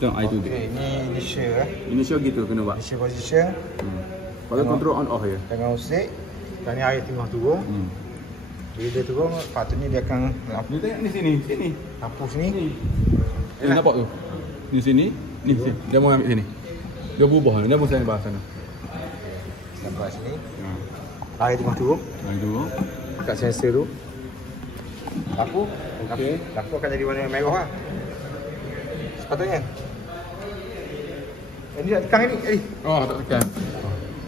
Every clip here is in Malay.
Tengok air tu. Okey, ni initial Initial gitu kena buat. Initial position. Kalau control on off je. Tengah usik. Dan ni air tengah turun. Bila dia turun, patutnya dia akan Ni tengok ni sini. lampu sini. Ni nampak tu. Di sini, ni sini. Dia mau ambil sini. Dia berubah. Dia pun saya bahas sana. Sampai sini. Air tengah turun. Air turun. Dekat sensor tu. Lampu. Okey. Lampu akan jadi warna merah lah. Sepatutnya. Ini nak tekan ni. Oh, tak tekan.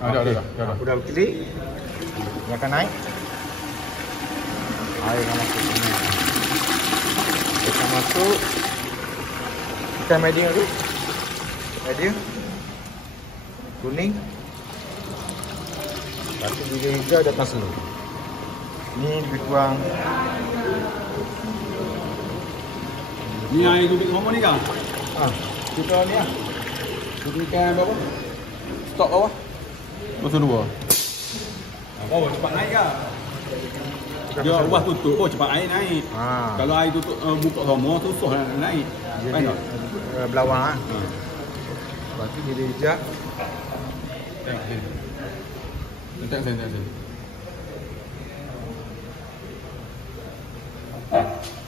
Dah. Aku dah klik. Dia akan naik. Air akan masuk sini. Dia akan masuk. Tekan medium tu. Medium. Kuning. Lepas tu bila hijau dia akan slow. Ni lebih kurang. Ni air duduk semua ni kan? Kita ni lah. Dudukkan berapa? Stop bawah. Masa 2. Oh, cepat naik kan? Dia bawah tutup, cepat air naik. Kalau air tutup buka semua, susah nak naik. Jadi belawang lah. Lepas tu bila hijau. Tengok sini. Tengok sini.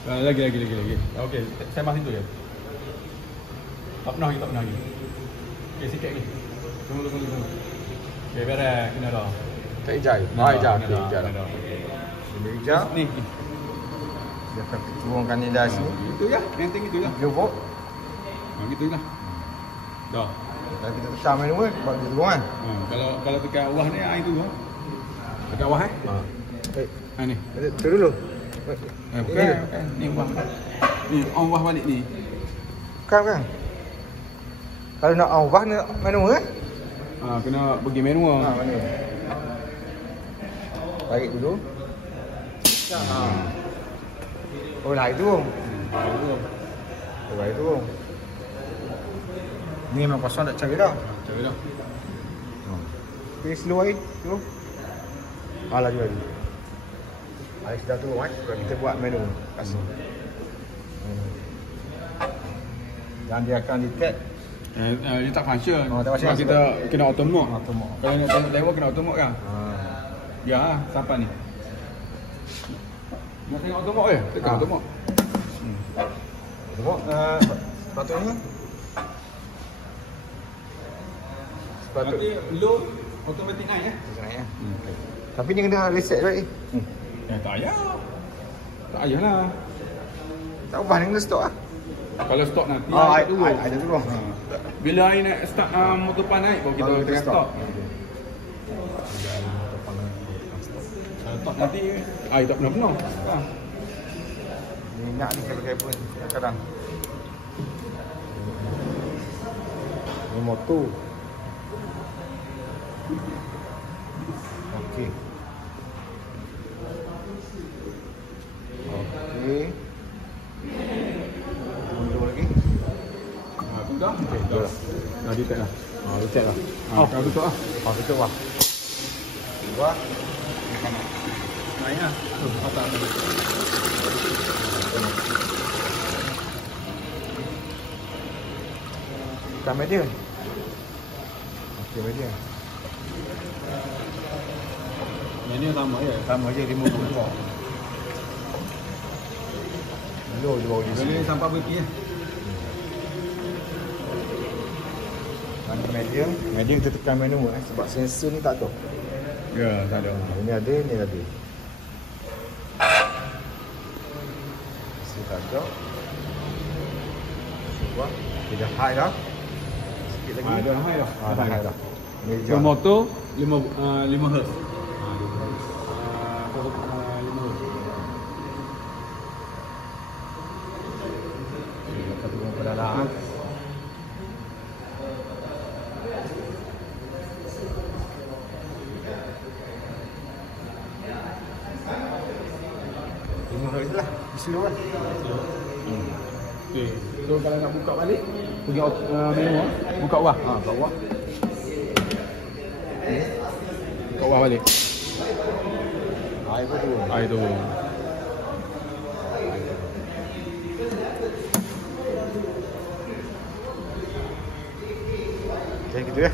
Lagi. Okey, saya masih tu je. Tak pernah lagi. Okey, sikit lagi. Tunggu. Okey, beres. Kena dah. Tak hijau. Hijau. Okey, hijau dah. Bila hijau, Ni. dia akan turunkan ni dah sini. Itu je. Penting itu je. 3 volt. Gitu lah. Dah. Kalau kita tekan manual, baru dia turun kan? Kalau tekan bawah ni air tu. Tekan bawah ni. Tu dulu. Bukan. Ni bawah. Ni on bawah balik ni. Bukan. Kalau nak on bawah nak manual kan? Kena pergi manual. Manual. Tarik dulu. Oh, lah itu. Air turun. Ni memang kosong tak cari dah. Pilih slow air. Turun. Laju. Air sudah turun kan? Kalau kita buat manual. Kasih. Dan dia akan detect. Dia tak function. Tak function. Sebab kita kena auto mode. Kalau nak tengok level kena auto mode kan? Ya, sampai ni. Nak tengok auto mode tekan auto mode. Tengok sepatutnya. Nanti low automatic naik Naik ya. Tapi dia kena reset right? Tak payah. Tak payahlah. Tak ubah dia kena stop lah. Kalau stop nanti air dia turun. Bila air nak start motor pan naik baru kita tekan stop. Stop nanti air tak pernah penuh. Ni nak ni kabel-kabel kadang. Ni motor. Okey. Tunggu lagi. Dah? Okey, dah. Dah detect dah. Reset lah. Kau tutup lah. Tutup lah. Dua. Naik lah. Patah. Tekan media. Okey, media. Ini sama je. Sama je 50 volt. Low dia baru Boleh sampai berhenti lah. Medium kita tekan manual sebab sensor ni tak tahu. Ya, tak ada. Ini ada, ni ada. Sensor tak ada. Cuba. Kita high dah. Sikit lagi. Dah high dah. Dah high dah. Meja. Motor 5 Hz. Lah, slow kan. Okey. So kalau nak buka balik, pergi menu buka bawah. Buka bawah. Buka bawah balik. Air tu. Air tu. Okey, gitu ya.